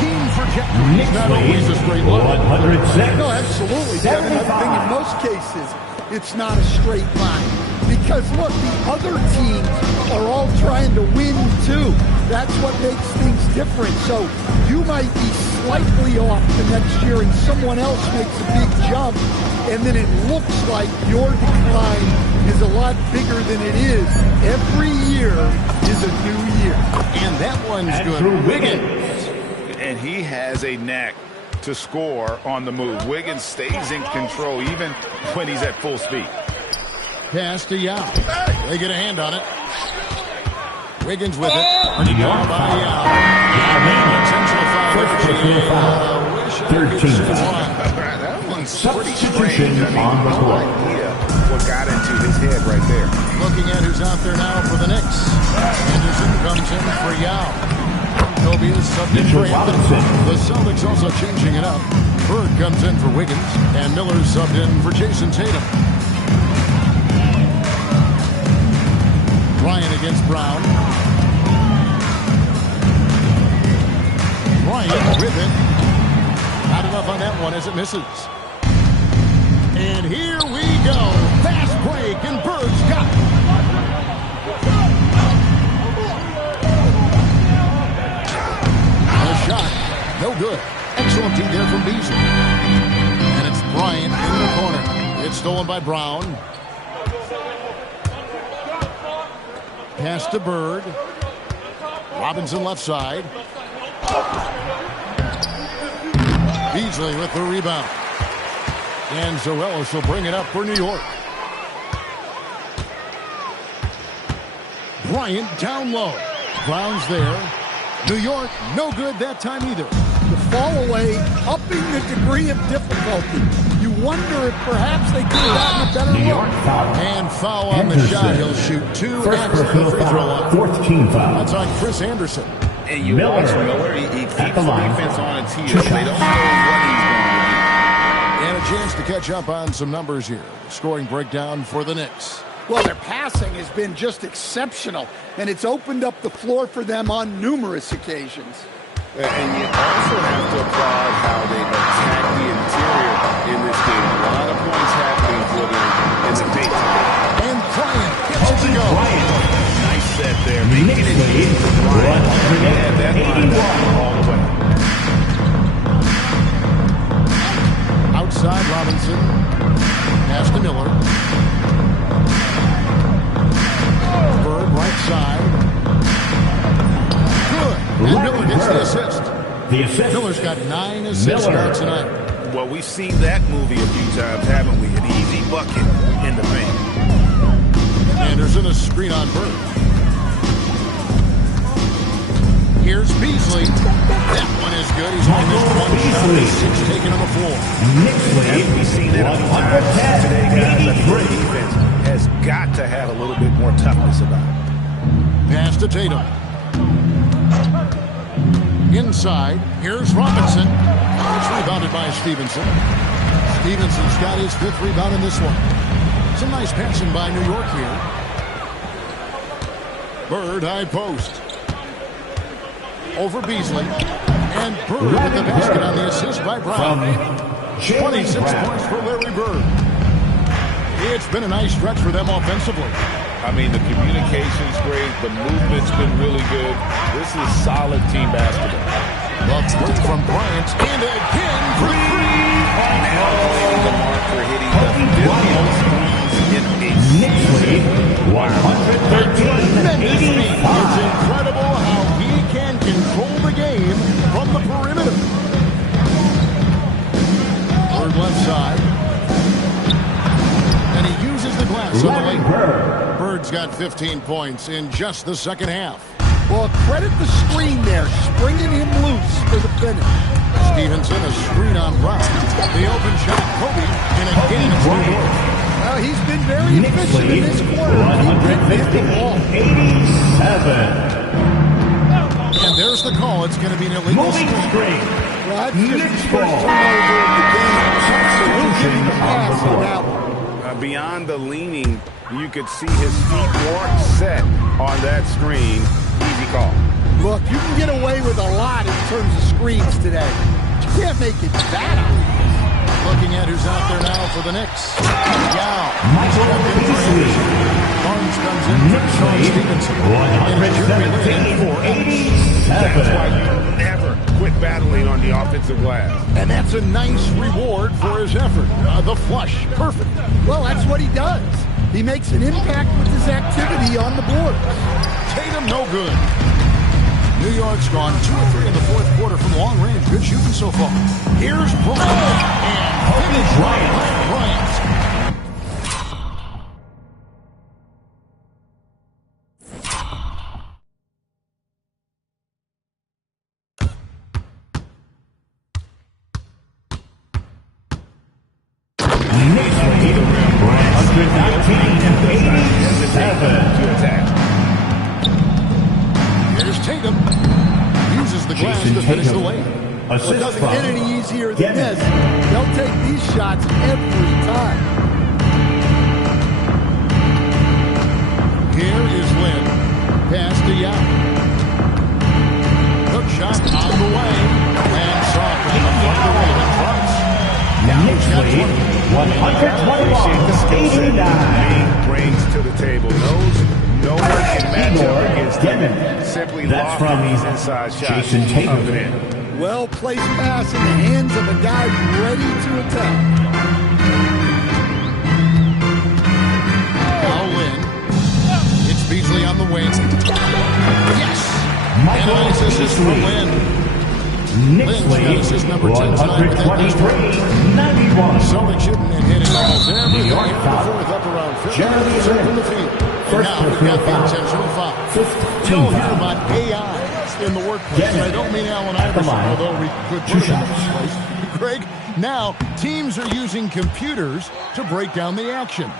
Team trajectory is not always a straight line. 106. No, absolutely, Kevin. I think in most cases, it's not a straight line. Because, look, the other teams are all trying to win, too. That's what makes things different. So you might be slightly off the next year and someone else makes a big jump, and then it looks like your decline is a lot bigger than it is. Every year is a new year. And that one's good. Wiggins. And he has a knack to score on the move. Wiggins stays in control even when he's at full speed. Pass to Yao. They get a hand on it. Wiggins with it. Earning down by Yao. Intentional foul. 13. That one's pretty Substitution strange. on the No court. idea what got into his head right there. Looking at who's out there now for the Knicks. Anderson comes in for Yao. Kobe is subbed in for Anthony. The Celtics also changing it up. Bird comes in for Wiggins. And Miller's subbed in for Jason Tatum. Ryan against Brown. Ryan with it. Not enough on that one as it misses. And here we go. Fast break, and Bird's got it. versatility there from Beasley. And it's Bryant in the corner. It's stolen by Brown. Pass to Bird. Robinson left side. Beasley with the rebound. And Zoelos will bring it up for New York. Bryant down low. Brown's there. New York, no good that time either. The fall away, upping the degree of difficulty. You wonder if perhaps they could have gotten a better look. And foul on the shot. He'll shoot two after the free throw line. Fourth team foul. That's on Chris Anderson. And you watch Miller, he keeps the defense on its heels. They don't know what he's going to do. And a chance to catch up on some numbers here. The scoring breakdown for the Knicks. Well, their passing has been just exceptional, and it's opened up the floor for them on numerous occasions. And you also have to applaud how they attack the interior in this game. A lot of points happening for them in the paint. And Bryant gets it to go. Nice set there. Making it easy for Bryant. And that line all the way. Outside Robinson. Pass to Miller. Bird right side. Good. And Miller gets the assist. Miller's got 9 assists now tonight. Well, we've seen that movie a few times, haven't we? An easy bucket in the paint. Anderson a screen on Bird. Here's Beasley. That one is good. He's only missed one shot. 6 taken on the floor. We've seen that a few times today, guys. I think the defense has got to have a little bit more toughness about it. Pass to Tatum. Inside, here's Robinson. It's rebounded by Stevenson. Stevenson's got his 5th rebound in this one. Some nice passing by New York here. Bird, high post. Over Beasley. And Bird with the basket on the assist by Brown. 26 points for Larry Bird. It's been a nice stretch for them offensively. I mean, the communication's great. The movement's been really good. This is solid team basketball. Well, three from Bryant. And again for three. Now playing the mark for hitting the 50 most in a season. 113. It's incredible how he can control the game from the perimeter. Bird left side. And he uses the glass on the lane. Bird's got 15 points in just the second half. Well, credit the screen there, springing him loose for the finish. Stevenson, a screen on Brown. The open shot, Kobe, and again it's New York. Well, he's been very efficient in this quarter. He didn't hit the ball. 87. And there's the call. It's going to be an illegal screen. Well, that's just his first turnover of the game. So we'll give him the pass on that one. Beyond the leaning, you could see his feet weren't set on that screen. Easy call. Look, you can get away with a lot in terms of screens today. But you can't make it that obvious. Looking at who's out there now for the Knicks. Yao. Barnes comes in for Sean Stevenson. 117-87. That's why you never quit battling on the offensive glass. And that's a nice reward for his effort. The flush, perfect. Well, that's what he does. He makes an impact with his activity on the board. Tatum, no good. New York's gone 2 of 3 in the fourth quarter from long range. Good shooting so far. Here's Bryant. And finish Bryant. Here's Tatum. Uses the glass to finish the lane. It doesn't get any easier than this. They'll take these shots every time. Here is Lynn. Pass to Yao. Hook shot on the way. And soft on the front of the rim in front. Yao's got 20. 121-89. Brings to the table. No one can match up against him. Simply That's lofting from these inside shots. Jason Tatum. Well-placed pass in the hands of a guy ready to attack. Now Lynn. It's Beasley on the wing. Yes! And a nice assist from Lynn. Lynn's got assist number 10 tonight with that nice run. 91. Celtics shooting and hitting almost everything in the fourth, up around 50% from the field. And now we've got the intentional foul. You don't hear about AI in the workplace, and I don't mean Allen Iverson, although we could put him in this place. Greg, now teams are using computers to break down the action.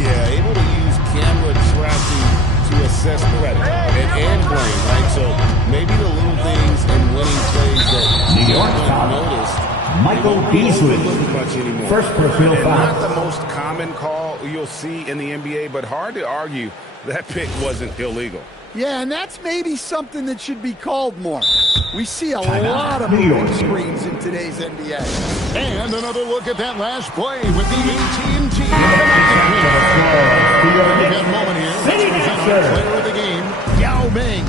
Yeah, able to use camera tracking to assess credit and blame, right? So maybe the little things and winning plays that New York don't notice. Michael Beasley. First personal foul. Not the most common call you'll see in the NBA, but hard to argue that pick wasn't illegal. Yeah, and that's maybe something that should be called more. We see a lot of moving screens in today's NBA. And another look at that last play with the AT&T. That moment here. Player of the game, Yao Ming.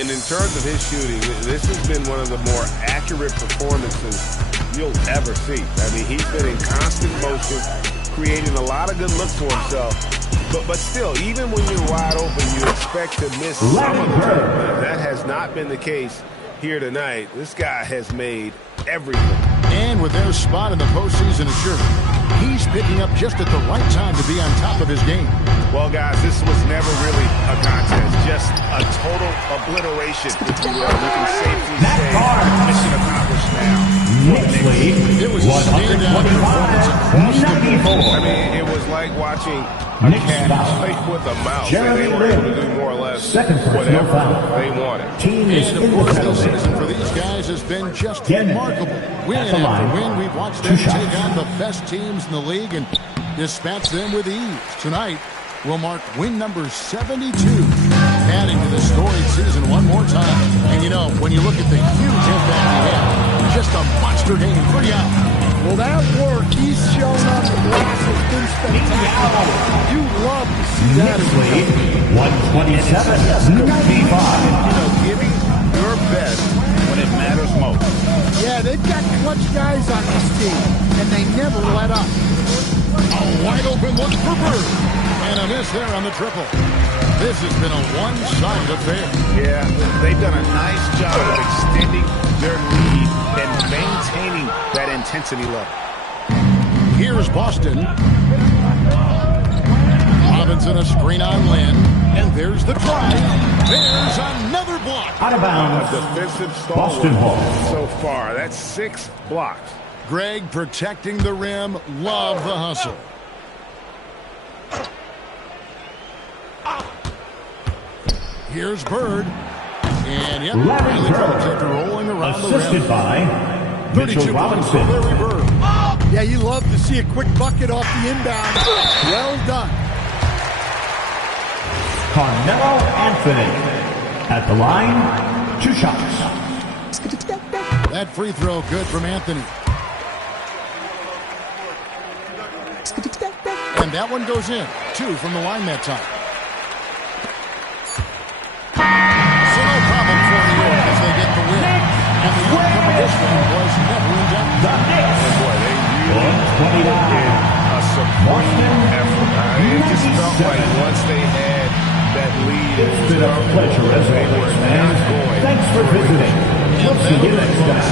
And in terms of his shooting, this has been one of the more accurate performances you'll ever see. I mean, he's been in constant motion, creating a lot of good looks for himself. But still, even when you're wide open, you expect to miss some of them. That has not been the case here tonight. This guy has made everything. And with their spot in the postseason assured, he's picking up just at the right time to be on top of his game. Well, guys, this was never really a contest, just a total obliteration. We can safely say mission accomplished now. It was a standout performance across the board. I mean, it was like watching a cat play with a mouse. They were able to do more or less whatever they wanted. And of course, this season for these guys has been just remarkable. Win after win, we've watched them take on the best teams in the league and dispatch them with ease. Tonight will mark win number 72, adding to the storied season one more time. And you know, when you look at the huge impact he had, just a monster game for Yao. Well, that work he's shown on the glass has been spectacular. You love to see that as well. 127-95. You know, giving your best when it matters most. Yeah, they've got clutch guys on this team, and they never let up. A wide open look for Bird. And a miss there on the triple. This has been a one-sided affair. Yeah, they've done a nice job of extending their lead and maintaining that intensity level. Here's Boston. Robinson a screen on Lynn. And there's the try. There's another block. Out of bounds. A defensive Boston stalwart Hall. so far. That's 6 blocks. Greg protecting the rim. Love the hustle. Here's Bird. And yep, Larry Bird rolling around assisted the rim. by Mitchell Robinson. Larry Bird. Yeah, you love to see a quick bucket off the inbound. Well done. Carmelo Anthony at the line, 2 shots. That free throw good from Anthony. And that one goes in. 2 from the line that time. So no problem for New York as they get the win. And the outcome of this one was never in doubt. And boy, they really did a supreme effort. It just felt like once they had that lead, It's been a pleasure as always, man. Thanks for visiting. We'll see you next time.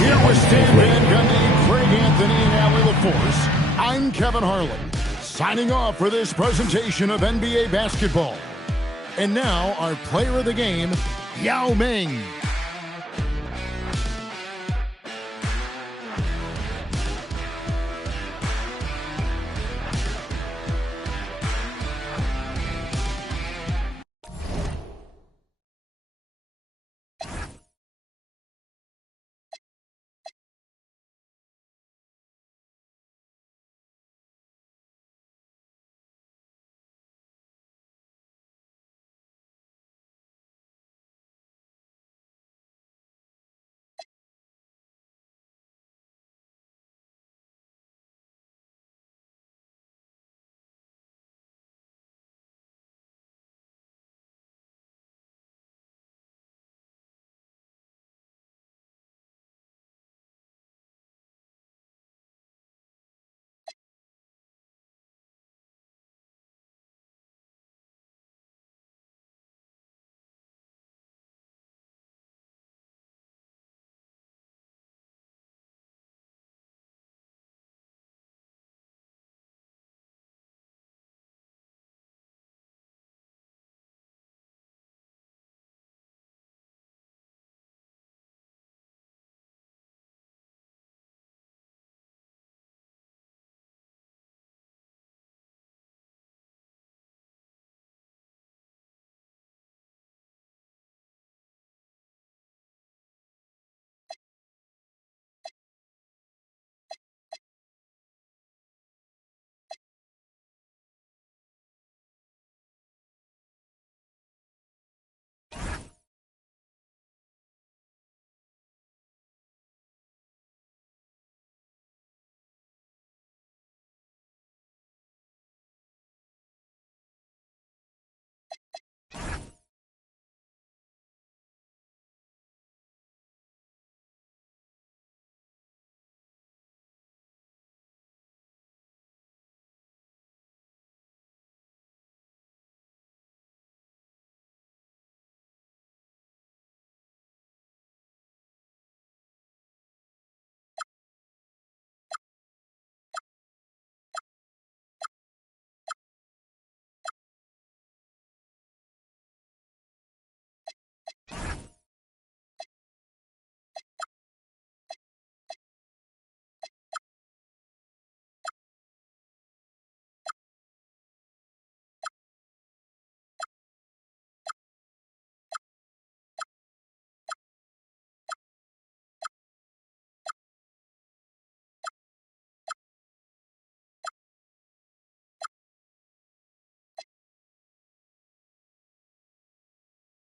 Here with Stan Van Gundy, Craig Anthony, and Allie LaForce, I'm Kevin Harlan, signing off for this presentation of NBA basketball. And now, our player of the game, Yao Ming.